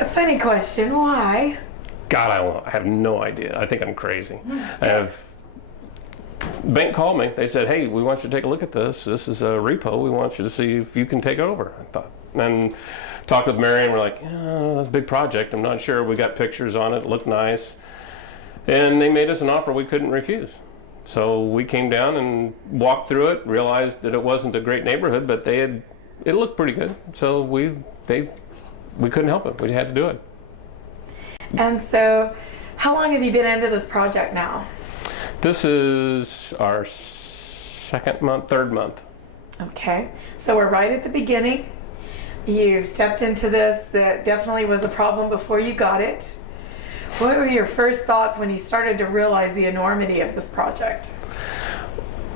A funny question. Why? God, I have no idea. I think I'm crazy. Bank called me. They said, "Hey, we want you to take a look at this. This is a repo. We want you to see if you can take it over." I thought, and talked with Mary, and we're like, "Yeah, that's a big project. I'm not sure." We got pictures on it. It looked nice, and they made us an offer we couldn't refuse. So we came down and walked through it. Realized that it wasn't a great neighborhood, but it looked pretty good. So we couldn't help it. We had to do it. And so, how long have you been into this project now? This is our third month. Okay, so we're right at the beginning. You've stepped into this that definitely was a problem before you got it. What were your first thoughts when you started to realize the enormity of this project?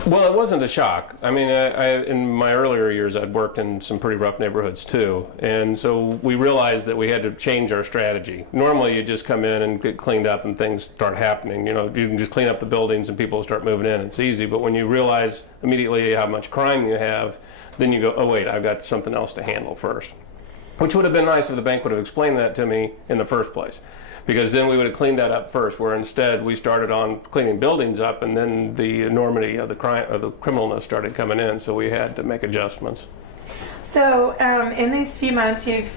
Well, it wasn't a shock. I mean, in my earlier years, I'd worked in some pretty rough neighborhoods too. And so we realized that we had to change our strategy. Normally, you just come in and get cleaned up and things start happening. You know, you can just clean up the buildings and people start moving in. It's easy. But when you realize immediately how much crime you have, then you go, oh, wait, I've got something else to handle first. Which would have been nice if the bank would have explained that to me in the first place. Because then we would have cleaned that up first, where instead we started on cleaning buildings up, and then the enormity of the crime, of the criminalness started coming in, so we had to make adjustments. So in these few months, you've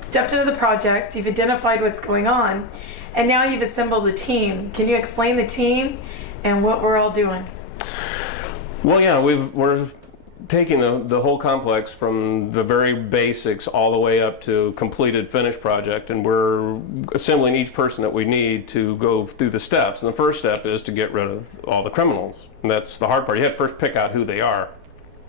stepped into the project, you've identified what's going on, and now you've assembled a team. Can you explain the team and what we're all doing? Well, yeah, we're taking the whole complex from the very basics all the way up to completed finished project, and we're assembling each person that we need to go through the steps. And the first step is to get rid of all the criminals, and that's the hard part. You have to first pick out who they are,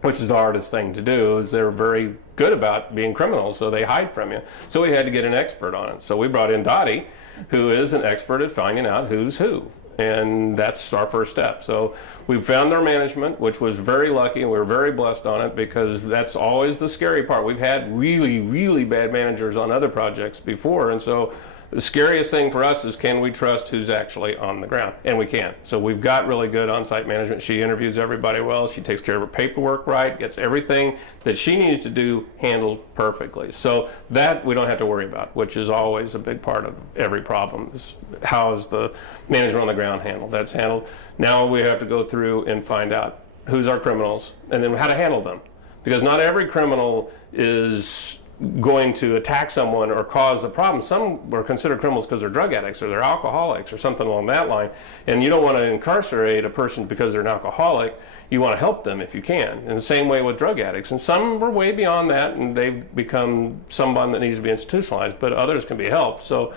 which is the hardest thing to do, is they're very good about being criminals, so they hide from you. So we had to get an expert on it. So we brought in Dottie, who is an expert at finding out who's who. And that's our first step. So we found our management, which was very lucky, and we were very blessed on it, because that's always the scary part. We've had really, really bad managers on other projects before, and so the scariest thing for us is, can we trust who's actually on the ground? And we can. So we've got really good on-site management. She interviews everybody well. She takes care of her paperwork right, gets everything that she needs to do handled perfectly. So that we don't have to worry about, which is always a big part of every problem, is how is the management on the ground handled. That's handled. Now we have to go through and find out who's our criminals, and then how to handle them. Because not every criminal is going to attack someone or cause a problem. Some are considered criminals because they're drug addicts or they're alcoholics or something along that line. And you don't want to incarcerate a person because they're an alcoholic. You want to help them if you can. In the same way with drug addicts. And some are way beyond that, and they've become someone that needs to be institutionalized, but others can be helped. So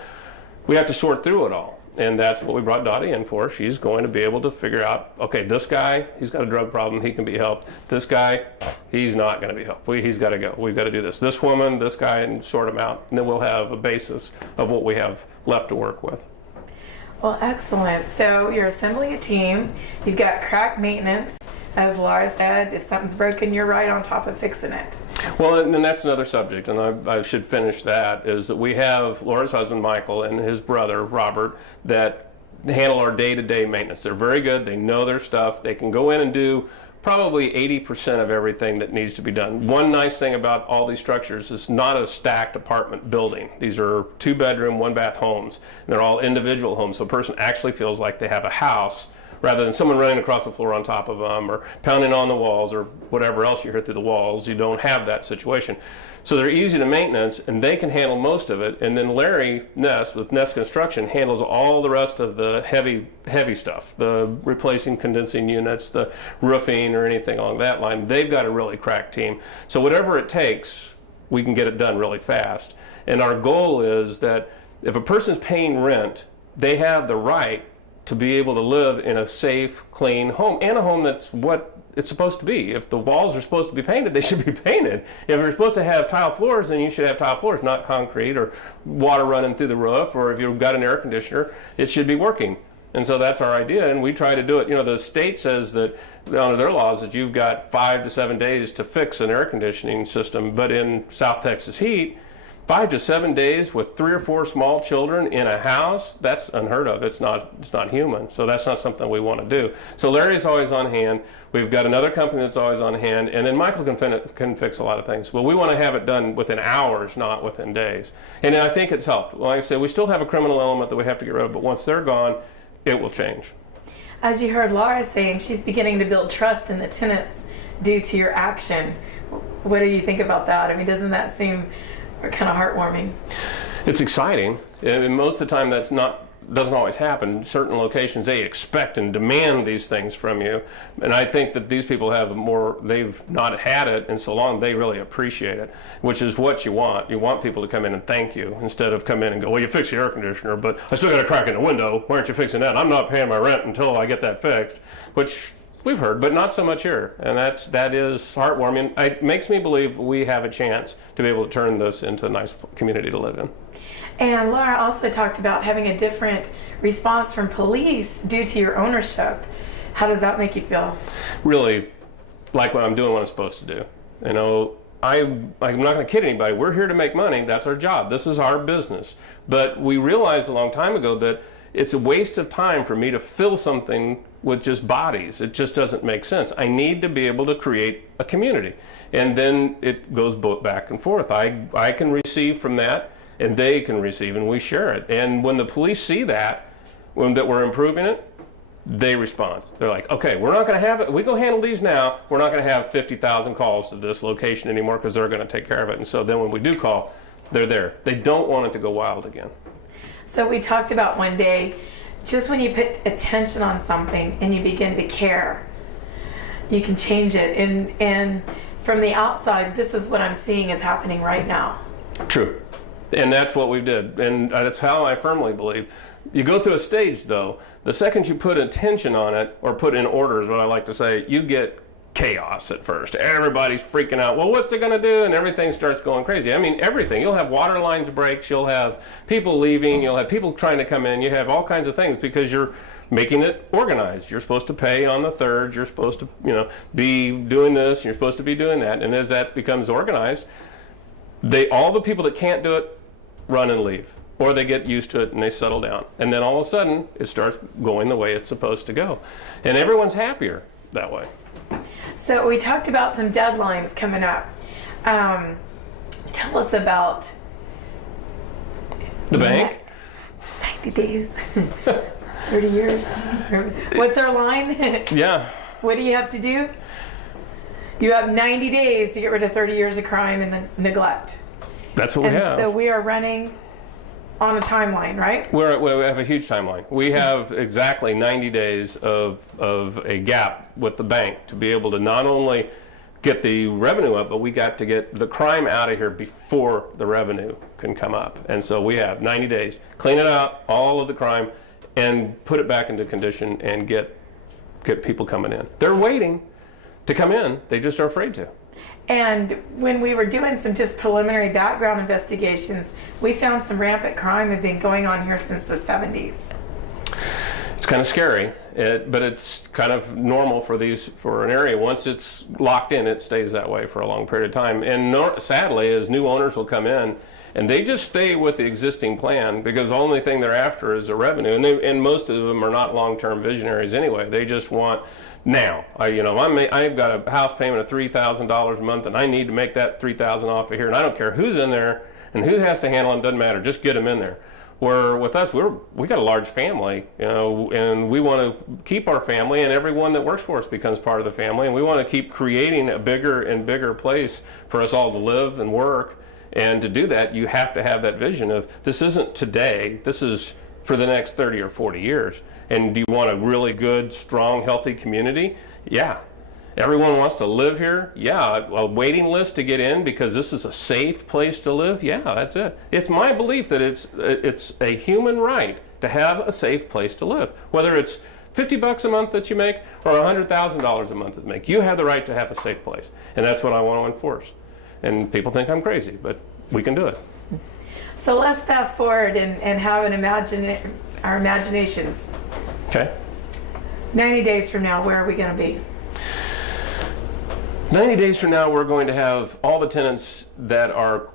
we have to sort through it all. And that's what we brought Dottie in for. She's going to be able to figure out, okay, this guy, he's got a drug problem, he can be helped. This guy, he's not going to be helped. He's got to go. We've got to do this. This woman, this guy, and sort them out. And then we'll have a basis of what we have left to work with. Well, excellent. So you're assembling a team. You've got crack maintenance. As Laura said, if something's broken, you're right on top of fixing it. Well, and that's another subject, and I should finish that, is that we have Laura's husband, Michael, and his brother, Robert, that handle our day-to-day maintenance. They're very good. They know their stuff. They can go in and do probably 80% of everything that needs to be done. One nice thing about all these structures is not a stacked apartment building. These are 2-bedroom, 1-bath homes, and they're all individual homes, so a person actually feels like they have a house, rather than someone running across the floor on top of them or pounding on the walls or whatever else you hear through the walls. You don't have that situation. So they're easy to maintenance, and they can handle most of it. And then Larry Ness with Ness Construction handles all the rest of the heavy stuff, the replacing condensing units, the roofing, or anything along that line. They've got a really crack team. So whatever it takes, we can get it done really fast. And our goal is that if a person's paying rent, they have the right to be able to live in a safe, clean home, and a home that's what it's supposed to be. If the walls are supposed to be painted, they should be painted. If they're supposed to have tile floors, then you should have tile floors, not concrete or water running through the roof, or if you've got an air conditioner, it should be working. And so that's our idea, and we try to do it. You know, the state says that under their laws that you've got 5 to 7 days to fix an air conditioning system, but in South Texas heat, 5 to 7 days with 3 or 4 small children in a house, that's unheard of. It's not human. So that's not something we want to do. So Larry's always on hand. We've got another company that's always on hand, and then Michael can fix a lot of things. Well, we want to have it done within hours, not within days. And I think it's helped. Like I said, we still have a criminal element that we have to get rid of, but once they're gone, it will change. As you heard Laura saying, she's beginning to build trust in the tenants due to your action. What do you think about that? I mean, doesn't that seem kind of heartwarming? It's exciting. And most of the time doesn't always happen. Certain locations, they expect and demand these things from you. And I think that these people they've not had it in so long, they really appreciate it, which is what you want. You want people to come in and thank you instead of come in and go, well, you fixed the air conditioner, but I still got a crack in the window. Why aren't you fixing that? I'm not paying my rent until I get that fixed, which we've heard, but not so much here. And that is heartwarming. It makes me believe we have a chance to be able to turn this into a nice community to live in. And Laura also talked about having a different response from police due to your ownership. How does that make you feel? Really, like what I'm doing what I'm supposed to do. You know, I'm not going to kid anybody. We're here to make money. That's our job. This is our business. But we realized a long time ago that it's a waste of time for me to fill something with just bodies. It just doesn't make sense. I need to be able to create a community. And then it goes back and forth. I can receive from that, and they can receive, and we share it. And when the police see that we're improving it, they respond. They're like, okay, we're not going to have it. We go handle these now. We're not going to have 50,000 calls to this location anymore because they're going to take care of it. And so then when we do call, they're there. They don't want it to go wild again. So we talked about one day, just when you put attention on something and you begin to care, you can change it. And from the outside, this is what I'm seeing is happening right now. True. And that's what we did. And that's how I firmly believe. You go through a stage, though. The second you put attention on it, or put in order is what I like to say, you get chaos at first. Everybody's freaking out. Well, what's it going to do? And everything starts going crazy. I mean, everything. You'll have water lines breaks. You'll have people leaving. You'll have people trying to come in. You have all kinds of things because you're making it organized. You're supposed to pay on the 3rd. You're supposed to, be doing this. You're supposed to be doing that. And as that becomes organized, all the people that can't do it run and leave. Or they get used to it and they settle down. And then all of a sudden, it starts going the way it's supposed to go. And everyone's happier that way. So we talked about some deadlines coming up. Tell us about the bank. 90 days, 30 years. What's our line? Yeah. What do you have to do? You have 90 days to get rid of 30 years of crime and neglect. That's what we have. So we are running on a timeline, right? We have a huge timeline. We have exactly 90 days of a gap with the bank to be able to not only get the revenue up, but we got to get the crime out of here before the revenue can come up. And so we have 90 days, clean it out, all of the crime, and put it back into condition and get people coming in. They're waiting to come in. They just are afraid to. And when we were doing some just preliminary background investigations, we found some rampant crime had been going on here since the 70s. It's kind of scary, but it's kind of normal for an area. Once it's locked in, it stays that way for a long period of time. And sadly, as new owners will come in, and they just stay with the existing plan because the only thing they're after is the revenue. And most of them are not long-term visionaries anyway. They just want now. I've got a house payment of $3,000 a month, and I need to make that $3,000 off of here. And I don't care who's in there and who has to handle it. Doesn't matter. Just get them in there. Where with us, we got a large family, and we want to keep our family, and everyone that works for us becomes part of the family, and we want to keep creating a bigger and bigger place for us all to live and work. And to do that, you have to have that vision of this isn't today, this is for the next 30 or 40 years. And do you want a really good, strong, healthy community? Yeah. Everyone wants to live here? Yeah. A waiting list to get in because this is a safe place to live? Yeah, that's it. It's my belief that it's a human right to have a safe place to live. Whether it's $50 a month that you make or $100,000 a month that you make, you have the right to have a safe place. And that's what I want to enforce. And people think I'm crazy, but we can do it. So let's fast forward and have our imaginations. Okay. 90 days from now, where are we going to be? 90 days from now, we're going to have all the tenants that are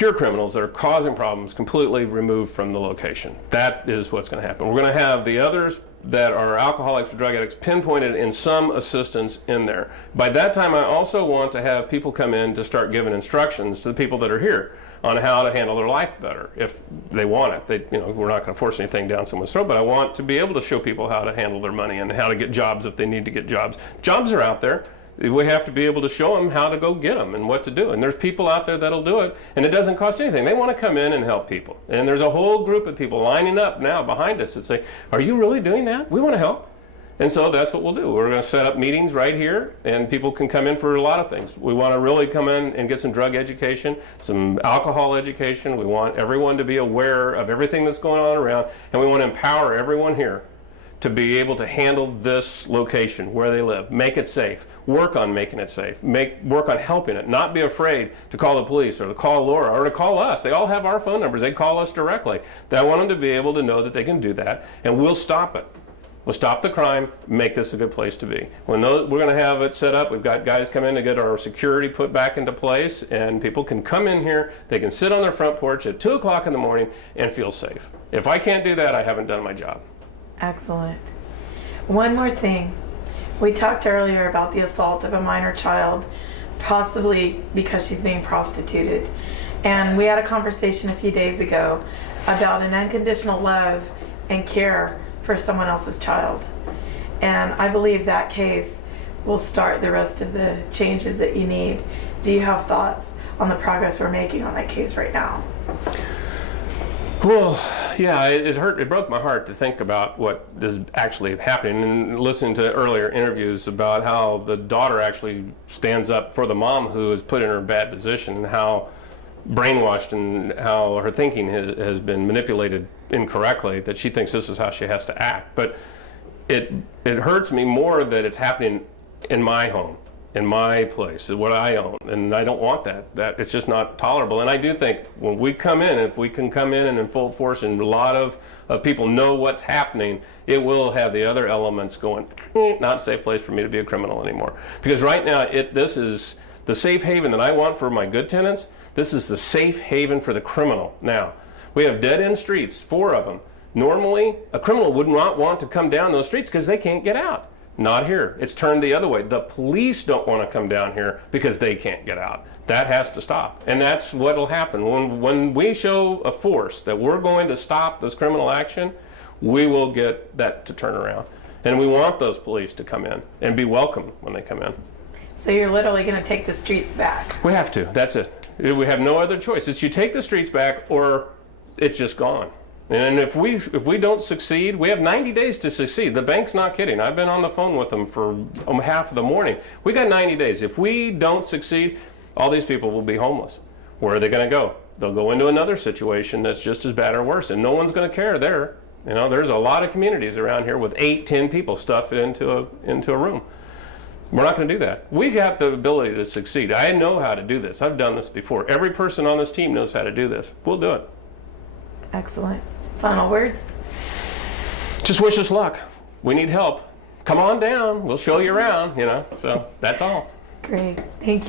pure criminals that are causing problems completely removed from the location. That is what's going to happen. We're going to have the others that are alcoholics or drug addicts pinpointed in some assistance in there. By that time, I also want to have people come in to start giving instructions to the people that are here on how to handle their life better if they want it. We're not going to force anything down someone's throat, but I want to be able to show people how to handle their money and how to get jobs if they need to get jobs. Jobs are out there. We have to be able to show them how to go get them and what to do. And there's people out there that'll do it, and it doesn't cost anything. They want to come in and help people. And there's a whole group of people lining up now behind us that say, are you really doing that? We want to help. And so that's what we'll do. We're going to set up meetings right here, and people can come in for a lot of things. We want to really come in and get some drug education, some alcohol education. We want everyone to be aware of everything that's going on around, and we want to empower everyone here to be able to handle this location where they live, make it safe, work on making it safe, work on helping it, not be afraid to call the police or to call Laura or to call us. They all have our phone numbers. They call us directly. I want them to be able to know that they can do that, and we'll stop it. We'll stop the crime, make this a good place to be. We're going to have it set up. We've got guys come in to get our security put back into place, and people can come in here. They can sit on their front porch at 2 o'clock in the morning and feel safe. If I can't do that, I haven't done my job. Excellent. One more thing. We talked earlier about the assault of a minor child, possibly because she's being prostituted. And we had a conversation a few days ago about an unconditional love and care for someone else's child. And I believe that case will start the rest of the changes that you need. Do you have thoughts on the progress we're making on that case right now? Well, yeah, it broke my heart to think about what is actually happening, and listening to earlier interviews about how the daughter actually stands up for the mom who is put in her bad position, and how brainwashed and how her thinking has been manipulated incorrectly, that she thinks this is how she has to act. But it hurts me more that it's happening in my home, in my place, what I own, and I don't want that. That it's just not tolerable. And I do think when we come in, if we can come in and in full force, and a lot of people know what's happening, it will have the other elements going, not a safe place for me to be a criminal anymore. Because right now, this is the safe haven that I want for my good tenants. This is the safe haven for the criminal. Now, we have dead-end streets, 4 of them. Normally, a criminal would not want to come down those streets because they can't get out. Not here. It's turned the other way. The police don't want to come down here because they can't get out. That has to stop. And that's what will happen. When we show a force that we're going to stop this criminal action, we will get that to turn around. And we want those police to come in and be welcome when they come in. So you're literally going to take the streets back. We have to. That's it. We have no other choice. It's you take the streets back or it's just gone. And if we don't succeed, we have 90 days to succeed. The bank's not kidding. I've been on the phone with them for half of the morning. We got 90 days. If we don't succeed, all these people will be homeless. Where are they going to go? They'll go into another situation that's just as bad or worse, and no one's going to care there. There's a lot of communities around here with 8, 10 people stuffed into a room. We're not going to do that. We have the ability to succeed. I know how to do this. I've done this before. Every person on this team knows how to do this. We'll do it. Excellent. Final words? Just wish us luck. We need help. Come on down. We'll show you around, So that's all. Great. Thank you.